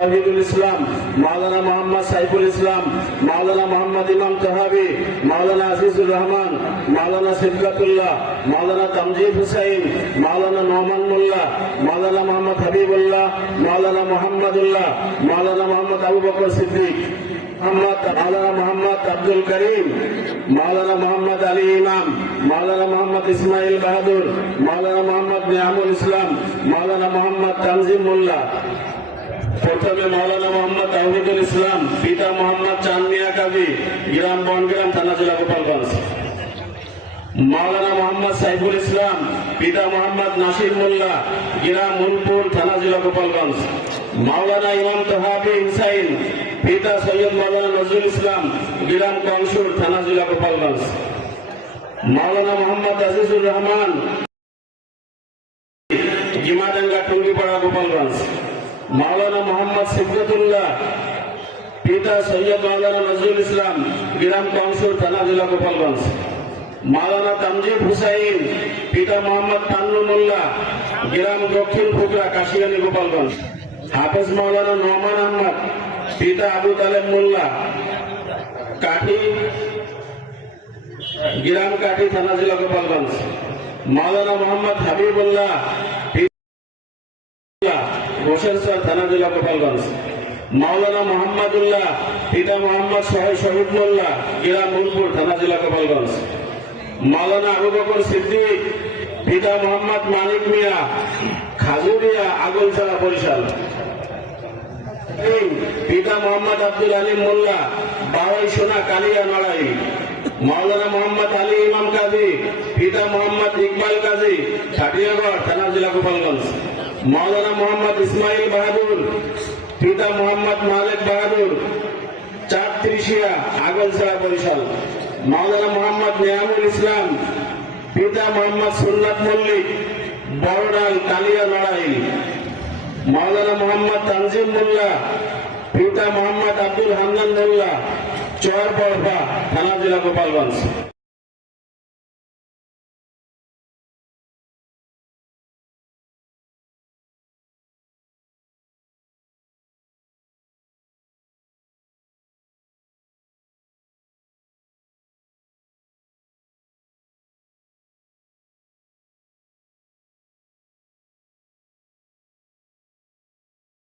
শহীদুল ইসলাম, মাওলানা মোহাম্মদ সাইফুল ইসলাম, মাওলানা মোহাম্মদ ইমাম তাহাবি, মাওলানা আজিজুর রহমান, মাওলানা সিদ্দাতুল্লাহ, মাওলানা তামজিদ হুসাইন, মাওলানা নোমান মোল্লা, মাওলানা মোহাম্মদ হাবিবুল্লাহ, মাওলানা মোহাম্মদুল্লাহ, মাওলানা মোহাম্মদ আবু বকর সিদ্দিক, মাওলানা মোহাম্মদ আব্দুল করিম, মাওলানা মোহাম্মদ আলী ইমাম, মাওলানা মোহাম্মদ ইসমাইল বাহাদুর, মাওলানা মোহাম্মদ নিয়ামুল ইসলাম, মাওলানা মোহাম্মদ তানজিম মোল্লা। প্রথমে মাওলানা মোহাম্মদ তাওহিদুল ইসলাম, পিতা মোহাম্মদ চাঁদ মিয়া কাজী, গ্রাম বনগ্রাম, থানা জেলা গোপালগঞ্জ। মাওলানা মোহাম্মদ সাইফুল ইসলাম, পিতা মোহাম্মদ নাসির মোল্লা, গ্রাম মুলপুর, থানা জেলা গোপালগঞ্জ। মাওলানা ইমাম তাহাবি হুসাইন, পিতা সৈয়দ মাওলানা নজরুল ইসলাম, গ্রাম কংসুর, থানা জেলা গোপালগঞ্জ। মাওলানা মোহাম্মদ আজিজুর রহমান, গিমাডাঙ্গা, টুঙ্গিপাড়া, গোপালগঞ্জ। মাওলানা মোহাম্মদ সিদ্দাতুল্লাহ, পিতা সৈয়দ মাওলানা নজরুল ইসলাম, গ্রাম কংসুর, থানা জেলা গোপালগঞ্জ। মাওলানা তামজিদ হুসাইন, পিতা মোহাম্মদ পান্নু মোল্লা, গ্রাম দক্ষিণ ফুকরা, কাশিয়ানী, গোপালগঞ্জ। হাফেজ মাওলানা নোমান আহমদ, পিতা আবু তালেব মোল্লা, কাঠি, গ্রাম কাঠি, থানা জেলা গোপালগঞ্জ। মাওলানা মোহাম্মদ হাবিবুল্লাহ, ঘোষেরচর, থানা জেলা গোপালগঞ্জ। মাওলানা মোহাম্মদুল্লাহ, পিতা মোহাম্মদ শহীদ মোল্লা, গ্রাম মুলপুর, থানা জেলা গোপালগঞ্জ। মাওলানা আবু বকর সিদ্দিক, পিতা মোহাম্মদ মানিক মিয়া, খাজুরিয়া, আগলছড়া, বরিশাল। পিতা মোহাম্মদ আব্দুল আলিম মোল্লা, বাওয়াই সোনা, কালিয়া, নড়াই। মাওলানা মোহাম্মদ আলী ইমাম কাজী, পিতা মোহাম্মদ ইকবাল কাজী, ছাটিয়াগড়, থানা জেলা গোপালগঞ্জ। মাওলানা মোহাম্মদ ইসমাইল বাহাদুর, পিতা মোহাম্মদ মালিক বাহাদুর, চাঁদত্রিশিয়া, আগলছড়া, বরিশাল। মাওলানা মোহাম্মদ নিয়ামুল ইসলাম, পিতা মোহাম্মদ সুন্নাত মল্লিক, বড়ডাল, কালিয়া, নড়াইল। মাওলানা মোহাম্মদ তানজিম মোল্লা, পিতা মোহাম্মদ আব্দুল হান্নান মোল্লা, চর বড়ফা, থানা জেলা গোপালগঞ্জ।